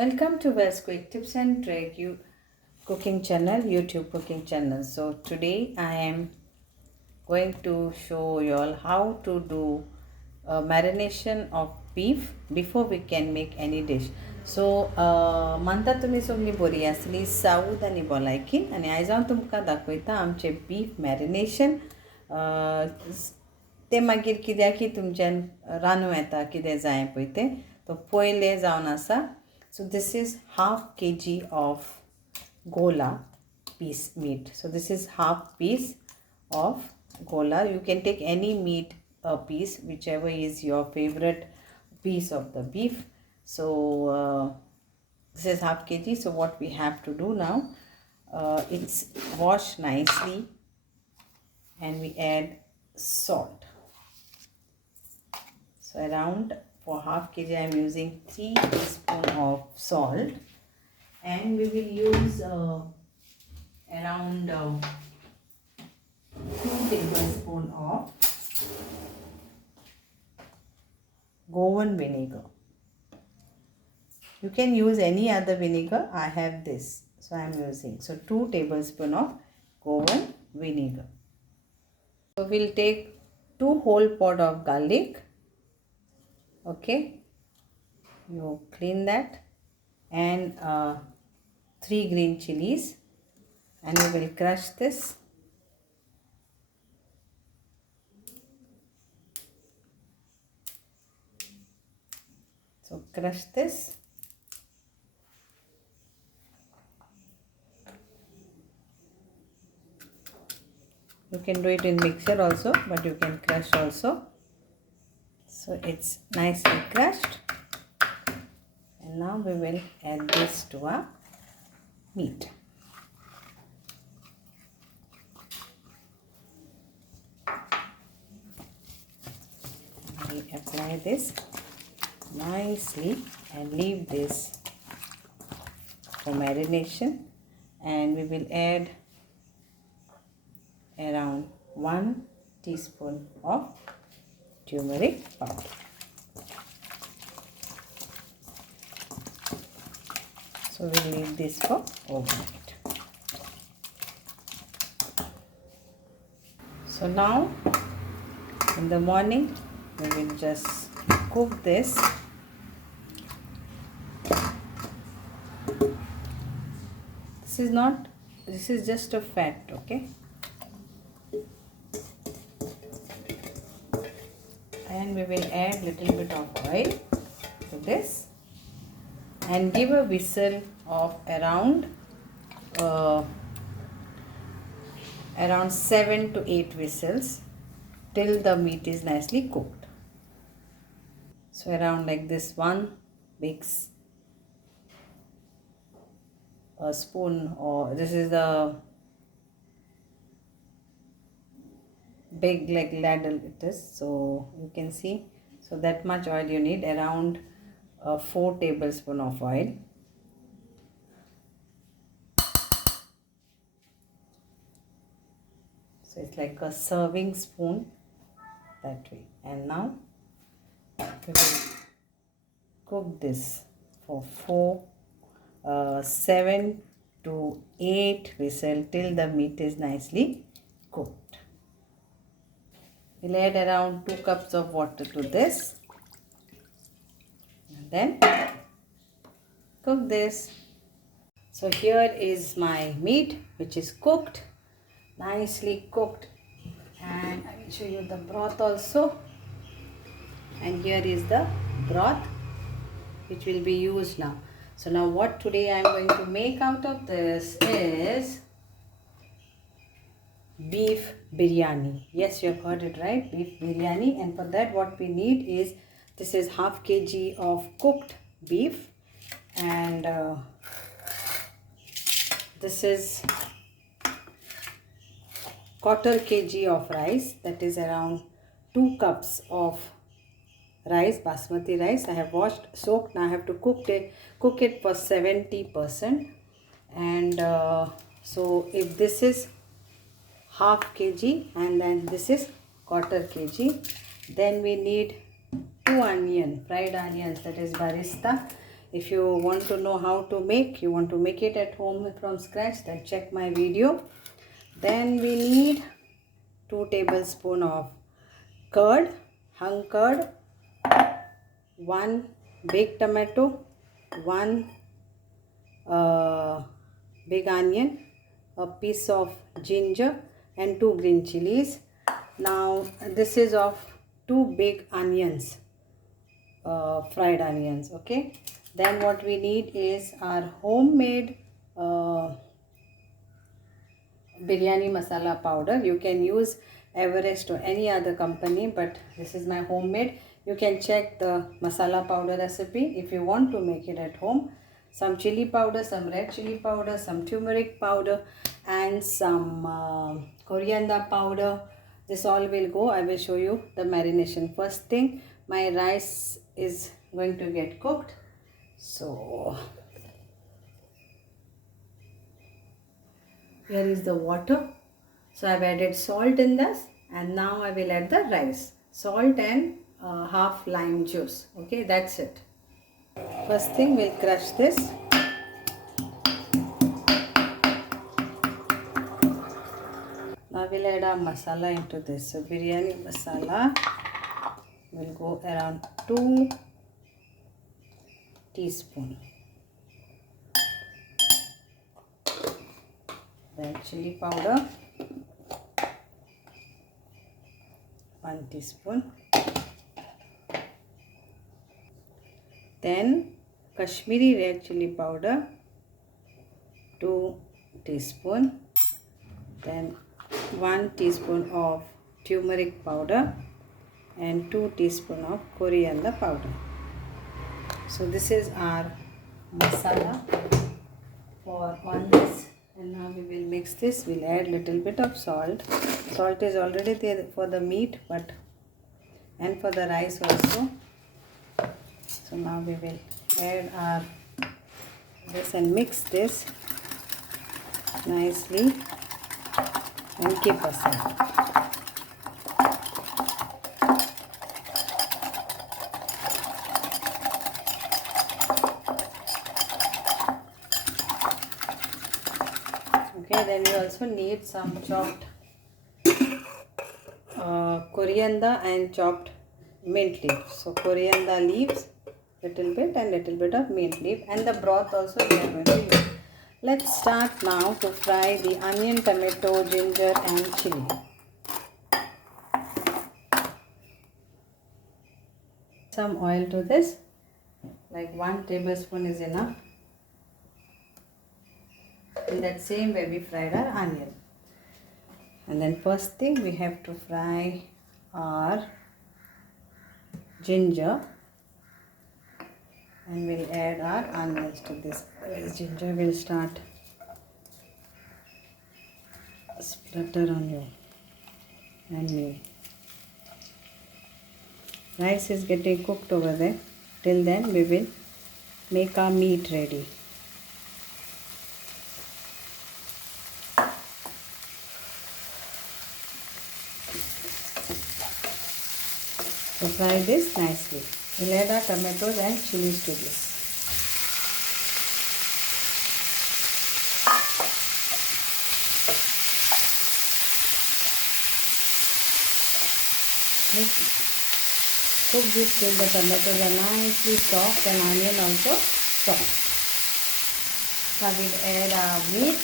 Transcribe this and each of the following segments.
Welcome to Quick Tips and Trick cooking channel, YouTube cooking channel. So today I am going to show you all how to do a marination of beef before we can make any dish. So म्हणता तुम्ही सगळी बरी आसली साऊद आनी भलायकीन आनी आयज हांव तुमकां दाखयता आमचें बीफ मॅरिनेशन. तें मागीर कित्याक की तुमच्यान रांदूं येता कितें जाय पळय तें तो पयलें जावन आसा. So this is half kg of gola piece meat. So this is half piece of gola. You can take any meat piece, whichever is your favorite piece of the beef. So this is half kg. So what we have to do now, it's washed nicely and we add salt. So around for half kg I am using 3 teaspoons of salt, and we will use around 2 tablespoons of Goan vinegar. You can use any other vinegar. I have this, so I am using 2 tablespoons of Goan vinegar. So we'll take 2 whole pod of garlic. Okay, you clean that, and 3 green chilies, and we will crush this. So crush this. You can do it in mixer also, but you can crush also. So it's nicely crushed, and now we will add this to our meat. We apply this nicely and leave this for marination, and we will add around 1 teaspoon of turmeric powder. So we'll leave this for overnight. So now in the morning we will just cook this. This is just a fat, okay? And we will add little bit of oil to this and give a whistle of around 7 to 8 whistles till the meat is nicely cooked. So around like this, one big spoon, or this is the big like ladle it is, so you can see. So that much oil you need, around 4 tablespoons of oil. So it's like a serving spoon that way. And now we will cook this for 7 to 8 whistles till the meat is nicely cooked. We'll add around 2 cups of water to this, and then cook this. So here is my meat, which is cooked, nicely cooked, and I will show you the broth also. And here is the broth which will be used now. So now what today I am going to make out of this is beef biryani. Yes, you have heard it right, beef biryani. And for that what we need is, this is half kg of cooked beef, and this is 1/4 kg of rice, that is around 2 cups of rice, basmati rice. I have washed, soaked. Now I have to cook it for 70%. And so if this is half kg and then this is 1/4 kg, then we need 2 onion, fried onions, that is barista. If you want to know how to make, you want to make it at home from scratch, then check my video. Then we need 2 tablespoons of curd, hung curd, 1 big tomato, 1 big onion, a piece of ginger, and 2 green chilies. Now this is of 2 big onions, fried onions. Okay, then what we need is our homemade biryani masala powder. You can use Everest or any other company, but this is my homemade. You can check the masala powder recipe if you want to make it at home. Some chili powder, some red chili powder, some turmeric powder, and some coriander powder. This all will go. I will show you the marination. First thing, my rice is going to get cooked. So here is the water. So I've added salt in this, and now I will add the rice. Salt and half lime juice. Okay, that's it. First thing, we'll crush this. Now we'll add our masala into this. So biryani masala will go around 2 teaspoons. Then chili powder, 1 teaspoon. Then Kashmiri red chili powder, 2 teaspoons. Then 1 teaspoon of turmeric powder and 2 teaspoons of coriander powder. So this is our masala for on this. And now we will mix this. We'll add little bit of salt. Salt is already there for the meat, but and for the rice also. So now we will add our this and mix this nicely and keep aside. Okay, then we also need some chopped coriander and chopped mint leaf. So coriander leaves, little bit, and little bit of mint leaf, and the broth also we are going to use. Let's start now to fry the onion, tomato, ginger, and chili. Some oil to this, like 1 tablespoon is enough. In that same way we fried our onion. And then first thing, we have to fry our ginger, and we'll add our onions to this. Otherwise ginger will start splutter on you and me. Rice is getting cooked over there. Till then we will make our meat ready. So fry this nicely. We'll add our tomatoes and chilies to this. Cook this till the tomatoes are nicely soft and onion also soft. Now we'll add our meat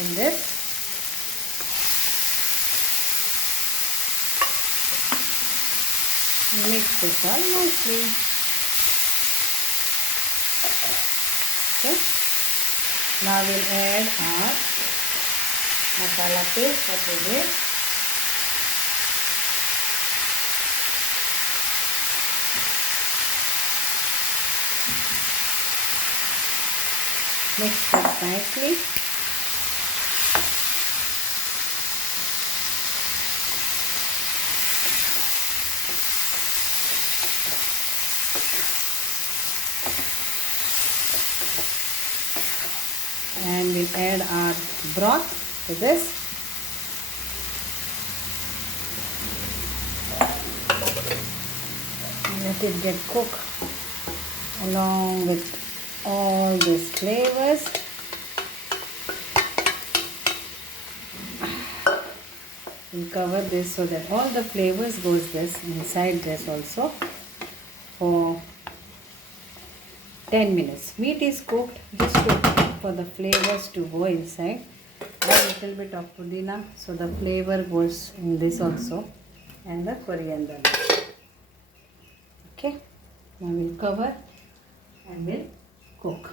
in this. Mix this all nicely. Okay. Now we'll add our masala paste that we did. Mix this nicely. And we'll add our broth to this. Let it get cooked a along with all these flavors. We'll cover this so that all the flavors goes this inside this also for 10 minutes. Meat is cooked just for the flavors to go inside. Add a little bit of pudina so the flavor goes in this also, and the coriander. Okay, now we'll cover and we'll cook.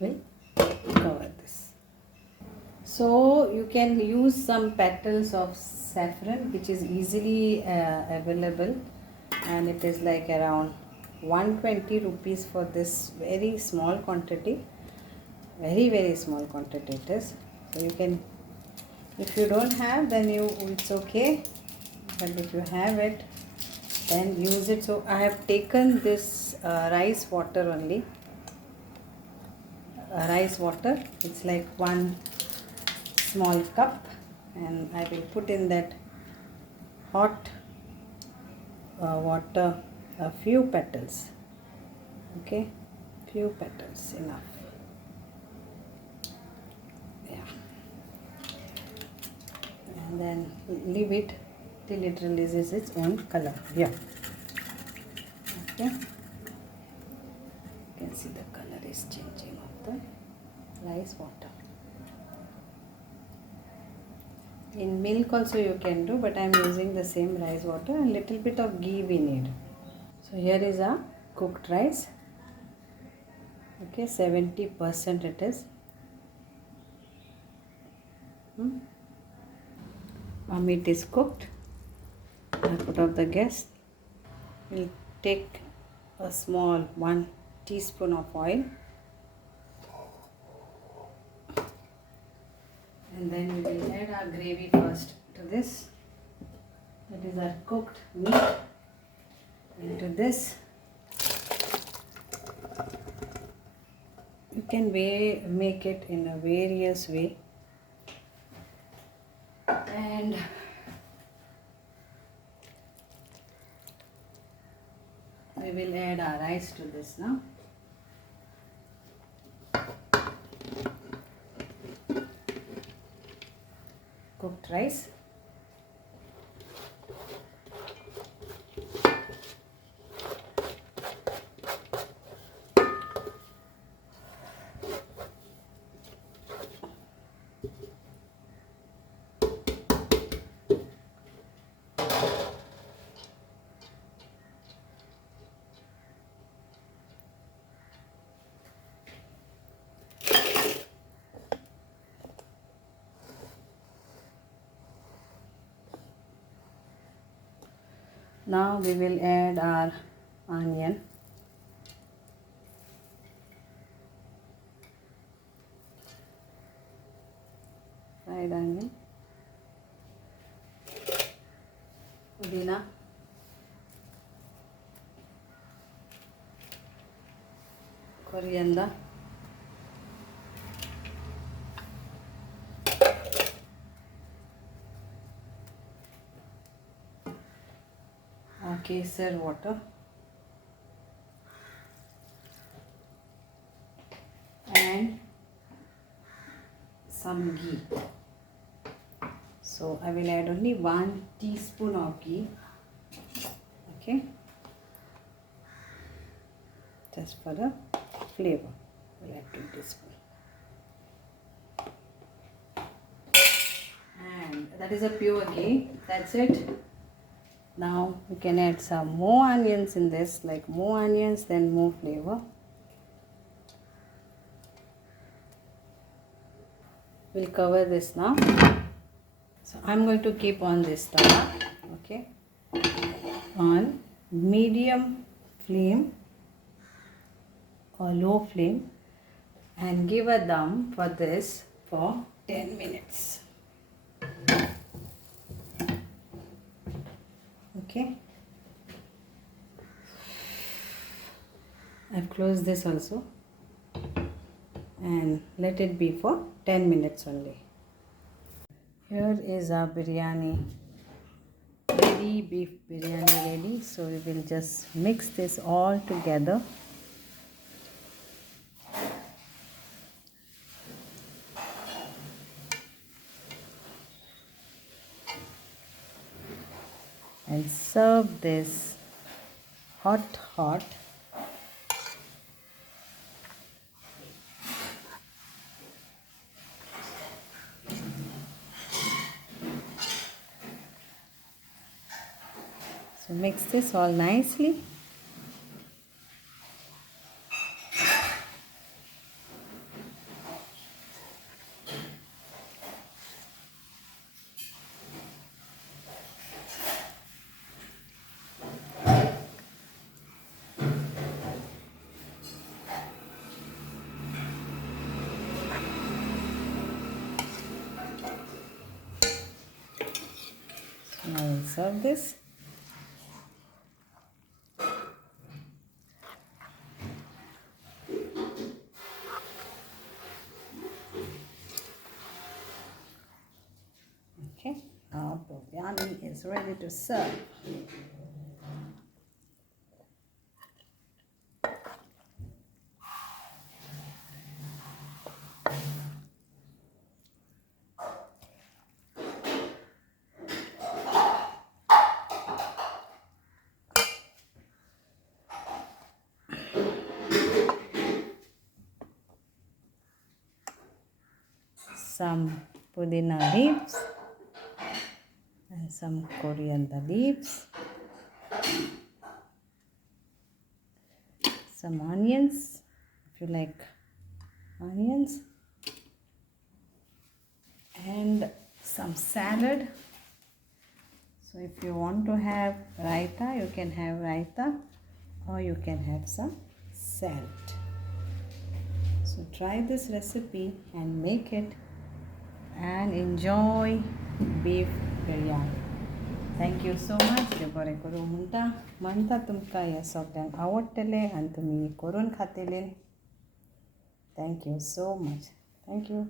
We'll cover this. So you can use some petals of saffron, which is easily available, and it is like around 120 rupees for this very small quantity. Very small quantity it is. So you can, if you don't have, then it's okay, but if you have it, then use it. So I have taken this rice water only. Rice water, it's like 1 small cup, and I will put in that hot water a few petals. Okay, few petals enough. Yeah, and then leave it till it releases its own color. Yeah, okay, you can see the color is changing of the rice water. In milk also you can do, but I am using the same rice water, and little bit of ghee we need. So here is our cooked rice. Okay, 70% it is. Our meat is cooked. I'll put off the gas. We'll take a small 1 teaspoon of oil, and then we will add our gravy first to this. That is our cooked meat into this. You can make it in a various way, and we will add our rice to this now. Cooked rice. Now we will add our onion. Fried onion. Pudina. Coriander. Kesar water, and some ghee. So I will add only 1 teaspoon of ghee. Okay, just for the flavor we'll add 2 teaspoons. And that is a pure ghee. That's it. Now you can add some more onions in this, like more onions, then more flavor. We'll cover this now. So I'm going to keep on this tawa, okay, on medium flame or low flame, and give a dum for this for 10 minutes. Okay, I've closed this also, and let it be for 10 minutes only. Here is our biryani ready, beef biryani ready. So we will just mix this all together. And serve this hot. So mix this all nicely. Now we'll serve this. Okay, our biryani is ready to serve. Some pudina leaves and some coriander leaves, some onions if you like onions, and some salad. So if you want to have raita, you can have raita, or you can have some salad. So try this recipe and make it and enjoy beef biryani. Thank you so much. देव बरें करूं म्हणटा तुमकां ह्या सगळ्यांक आवडटलें आनी तुमी करून खातले. Thank you so much. Thank you.